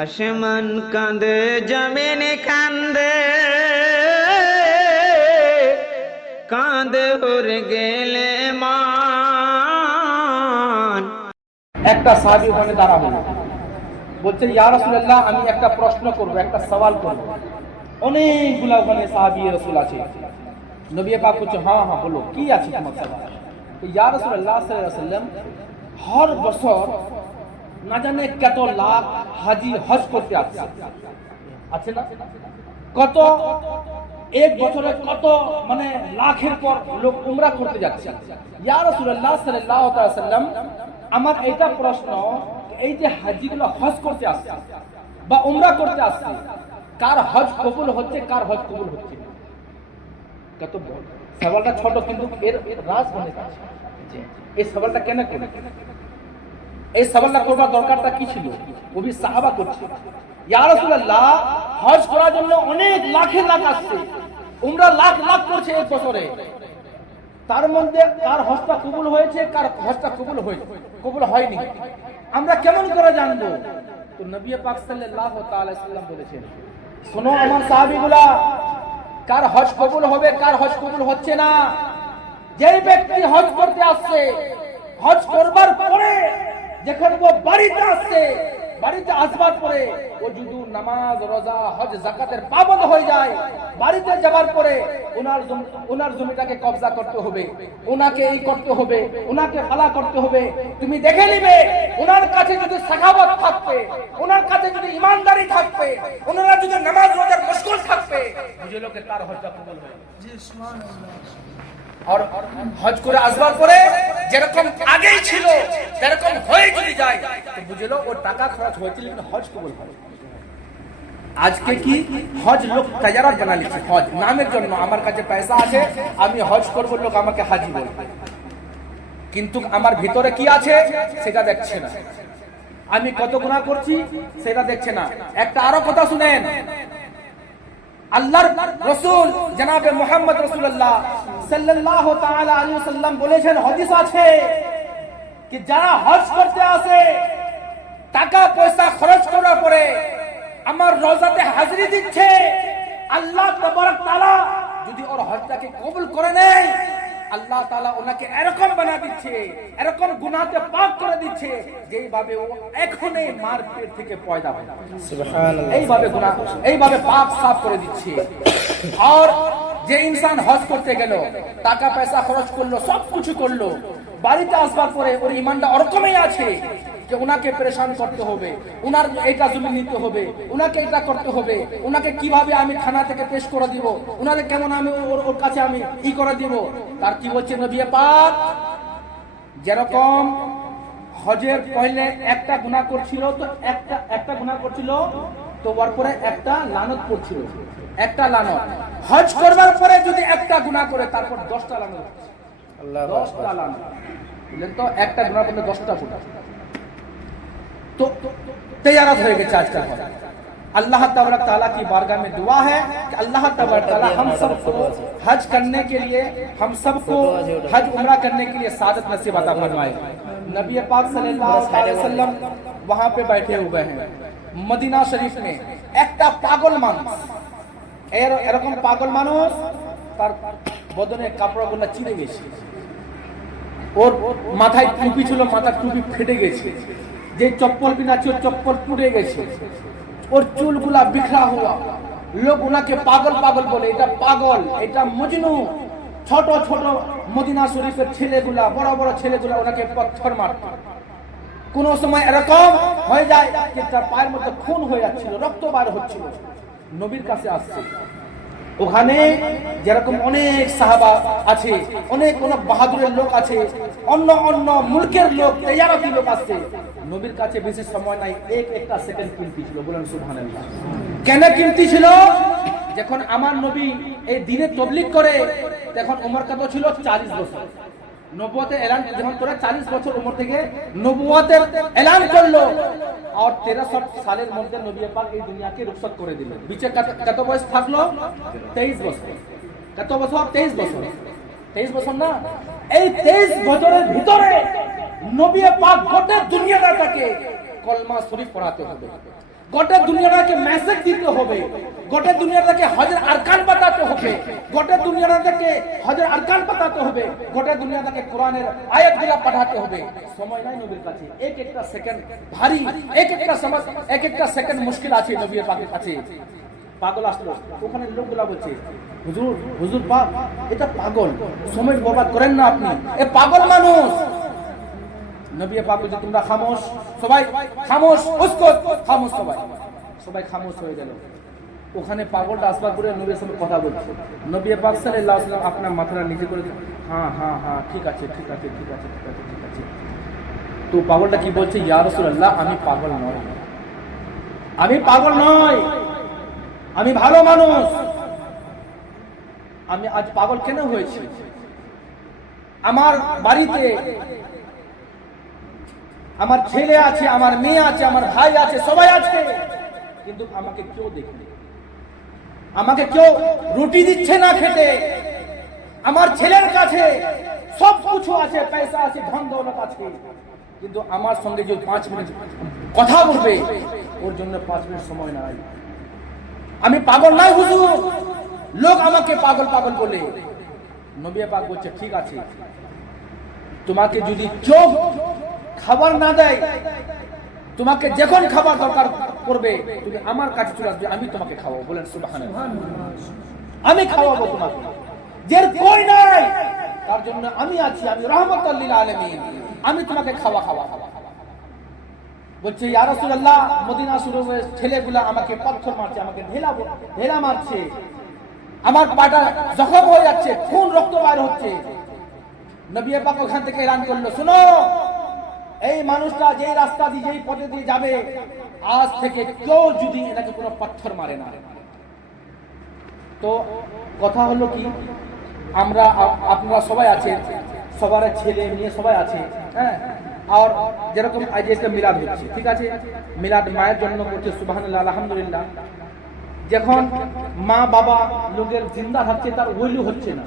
আসমান কাঁদে জমিন কান্দে, কাঁদে উড়ে গেলে মান। একটা সাহাবী ওখানে দাঁড়া হলো, বলছেন ইয়া রাসূলুল্লাহ, আমি একটা প্রশ্ন করব, একটা সওয়াল করব। অনেকগুলা ওখানে সাহাবী রাসূল আছে। নবী পাক বলছে হ্যাঁ হ্যাঁ বলো, কি আছে তোমার সওয়াল? তো ইয়া রাসূলুল্লাহ সাল্লাল্লাহু আলাইহি ওয়াসাল্লাম, হর বছর না জানে কত লাখ হাজি হজ করতে আসছে, আছে না? কত এক বছরে কত মানে লাখের পর লোক উমরা করতে যাচ্ছে। ইয়া রাসূলুল্লাহ সাল্লাল্লাহু আলাইহি ওয়াসাল্লাম, আমার এইটা প্রশ্ন, এই যে হাজিগুলো হজ করতে আসছে বা উমরা করতে আসছে, কার হজ কবুল হচ্ছে, কার হজ কবুল হচ্ছে? কত বড় সওয়ালটা, ছোট কিন্তু এর রাজ অনেক আছে। এই সওয়ালটা কেন করে? এই সওয়ালটা করবার দরকারটা কি ছিল? কবি সাহাবা করছে, ইয়া রাসূলুল্লাহ, হজ করার জন্য অনেক লাখের লাখ আসছে, উমরা লাখ লাখ করছে এক বছরে, তার মধ্যে কার হজটা কবুল হয়েছে, কার হজটা কবুল হয়নি, আমরা কেমন করে জানবো? তো নবী পাক সাল্লাল্লাহু তাআলা আলাইহি ওয়াসাল্লাম বলেছেন, শোনো আমার সাহাবীগুলা, কার হজ কবুল হবে, কার হজ কবুল হচ্ছে না, যেই ব্যক্তি হজ করতে আসছে, হজ করবার পরে যখন ও বাড়িতে আসছে, বাড়িতে আসবার পরে ও যদি নামাজ রোজা হজ যাকাতের পাবন্দ হয়ে যায়, বাড়িতে যাবার পরে ওনার জমিটাকে কবজা করতে হবে, ওনাকে এই করতে হবে, ওনাকে ফালা করতে হবে। তুমি দেখে নিবে, ওনার কাছে যদি সাখাওয়াত থাকবে, ওনার কাছে যদি ইমানদারি থাকবে, ওনারা যদি নামাজ রোজার মুশকিল থাকবে, বুঝে লোকে তার হজটা কবুল হবে। আর হজ করে আসবার পরে যেরকম আগেই ছিল সেরকম হয়ে যদি যায়, তো বুঝলো ওর টাকা খরচ হয়েছিল কিন্তু হজ কবুল হবে। আজকে কি হজ লোক তাজারাত বানা লিখছে, হজ নামের জন্য, আমার কাছে পয়সা আছে আমি হজ করবো, লোক আমাকে হাজি বলবে, কিন্তু আমার ভিতরে কি আছে সেটা দেখছে না, আমি কত গুনাহ করছি সেটা দেখছে না। একটা আরো কথা শুনেন, আল্লাহর রাসূল জনাবে মুহাম্মদ রাসূলুল্লাহ সাল্লাল্লাহু তাআলা আলাইহি ওয়াসাল্লাম বলেছেন, হাদিস আছে যে যারা হজ করতে আসে, টাকা পয়সা খরচ করার পরে আমার রওজাতে হাজিরি দিচ্ছে, আল্লাহ তাবারক তাআলা যদি ওর হজটাকে কবুল করে নেয়, আল্লাহ তাআলা ওনাকে এরকম বানা দিচ্ছে, এরকম গুনাহতে পাক করে দিচ্ছে, যেইভাবে ও এখনই মার পেট থেকে পয়দা হয়, সুবহানাল্লাহ, এইভাবে গুনাহ, এইভাবে পাক সাফ করে দিচ্ছে। আর যে ইনসান হজ করতে গেল, টাকা পয়সা খরচ করলো, সব কিছু করলো, বাড়িতে আসবার পরে ওর ঈমানটা ওরকমই আছে যে ওনাকে পরেশান করতে হবে, ওনার এটা জমি নিতে হবে, ওনাকে এটা করতে হবে, ওনাকে কিভাবে আমি থানা থেকে পেশ করে দিব, ওনাকে কেমন আমি ওর কাছে আমি ই করে দিব। তার কি বলছে নবী পাক, যেরকম হজের পহলে একটা গুনাহ করছিল, তো একটা গুনাহ করছিল, তো ওর পরে একটা লানত পড়ছিল, একটা লানত। হজ করবার পরে যদি একটা গুনাহ করে, তারপর 10টা লানত, 10টা লানত, বুঝলেন তো? একটা গুনাহ করলে 10টা গুনাহ, तो तैयारत हो गए चार्ज कर। अल्लाह तबारक तआला की बारगाह में दुआ है कि अल्लाह तबारक तआला हम सबको हज करने के लिए, हम सबको हज उम्रा करने के लिए सादत नसीब अता फरमाए। नबी पाक सल्लल्लाहु अलैहि वसल्लम वहां पे बैठे हुए हैं मदीना शरीफ में। একটা পাগল মানুষ, এরকম পাগল মানুষ, তার বদনে কাপড়গুলো চিড়ে গেছে, ওর মাথায় টুপি ছিল, মাথার টুপি ফেটে গেছে, যে চপ্পল বিনা ছিল চপ্পল টুটে গেছে, ওর চুলগুলা বিখরা হওয়া, লোক ওনাকে পাগল পাগল বলে, এটা পাগল, এটা মজনু। ছোট ছোট মদিনা শরীফের ছেলেগুলা, বড় বড় ছেলেগুলা ওনাকে পাথর মারত। কোন সময় এরকম হয়ে যায় যে তার পায়ের মধ্যে খুন হয়ে যাচ্ছিল, রক্ত বার হচ্ছিল, নবীর কাছে আসছে। ওখানে যেরকম অনেক সাহাবা আছে, অনেক বাহাদুরের লোক আছে, অন্য অন্য মুলকের লোক, তেজারতি লোক আছে, নবীর কাছে বেশি সময় নাই, একটা সেকেন্ড কিমতি ছিল। বলেন সুবহানাল্লাহ। কেন কিমতি ছিল? যখন আমার নবী এই দিনে তাবলীগ করে, তখন উমর কত ছিল? 40 বছর। নবুয়তের এলান যখন করে 40 বছর উমর থেকে নবুয়তের এলান করলো, আর 1300 সালের মধ্যে নবী পাক এই দুনিয়াকে রুখসত করে দিল। বিচে কত বয়স থাকলো? 23 বছর। কত বছর? 23 বছর। 23 বছর না, এই 23 বছরের ভিতরে নবী পাক গোটা দুনিয়াটাকে কলমা শরীফ পড়াতে হবে। গোটা দুনিয়াটাকে মেসেজ দিতে হবে, গোটা দুনিয়াটাকে হজের আরকান বাতাতে হবে, গোটা দুনিয়াটাকে হজের আরকান বাতাতে হবে, গোটা দুনিয়াটাকে কোরআনের আয়াতগুলো পাঠাতে হবে। সময় নাই নবীর কাছে, এক একটা সেকেন্ড ভারী, এক একটা সময়, এক একটা সেকেন্ড মুশকিল আছে নবীর পাকের কাছে। পাগল আসলো, ওখানে লোকগুলা বলছে হুজুর, হুজুর পাক এটা পাগল, সময় বরবাদ করেন না আপনি, এ পাগল মানুষ। নবী পাক বলছে তোমরা খামোশ, সবাই খামোশ, উস্কুত, খামোশ, সবাই সবাই খামোশ হয়ে গেল। ওখানে পাগলটা আসবার পরে নবীর সঙ্গে কথা বলছে। নবী পাক সাল্লাল্লাহু আলাইহি ওয়াসাল্লাম আপনার মাথাটা নিচে করে হ্যাঁ হ্যাঁ হ্যাঁ ঠিক আছে ঠিক আছে ঠিক আছে ঠিক আছে ঠিক আছে। তো পাগলটা কি বলছে, ইয়া রাসূলুল্লাহ আমি পাগল নই, আমি পাগল নই, আমি ভালো মানুষ। আমি আজ পাগল কেন হয়েছি? আমার বাড়িতে আমার ছেলে আছে, আমার মেয়ে আছে, আমার ভাই আছে, সবাই আছে, কিন্তু আমাকে কেউ দেখে, আমাকে কেউ রুটি দিচ্ছে না খেতে। আমার ছেলের কাছে সব কিছু আছে, পয়সা আছে, ধন দৌলত আছে, কিন্তু আমার সঙ্গে যে 5 মিনিট কথা বলবে ওর জন্য 5 মিনিট সময় নাই। আমি পাগল নাই হুজুর, লোক আমাকে পাগল পাগল বলে। নবী পাক বলছে ঠিক আছে, তোমাকে যদি কেউ খাবার না দেয়, তোমাকে যখন খাবার দরকার করবে তুমি আমার কাছে চলে আসবে, আমি তোমাকে খাওয়াবো। বলেন সুবহানাল্লাহ। আমি খাওয়াবো তোমাকে, যার কই নাই তার জন্য আমি আছি, আমি রাহমাতুল লিল আলামিন, আমি তোমাকে খাওয়াবো। বলছে ইয়া রাসূলুল্লাহ মদিনা শরীফের ছেলেগুলা আমাকে পাথর মারছে, আমাকে ঢেলা মারছে, আমার পাটা জখম হয়ে যাচ্ছে, খুন রক্ত বাইর হচ্ছে। নবী পাক ওখান থেকে এলান করলো, শুনো এই মানুষটা যেই রাস্তা দিয়ে যেই পথে দিয়ে যাবে, আজ থেকে কেউ যদি এটাকে কোনো পাথর মারে না। তো কথা হলো কি, আমরা আপনারা সবাই আছেন, সবার ছেলে মেয়ে সবাই আছে, হ্যাঁ, আর যেরকম আজ একটা মিলাদ হচ্ছে, ঠিক আছে, মিলাদ মায়ের জন্য করছে, সুবহানাল্লাহ আলহামদুলিল্লাহ। যখন মা বাবা লোকের জিন্দা থাকছে তার ওইলু হচ্ছে না,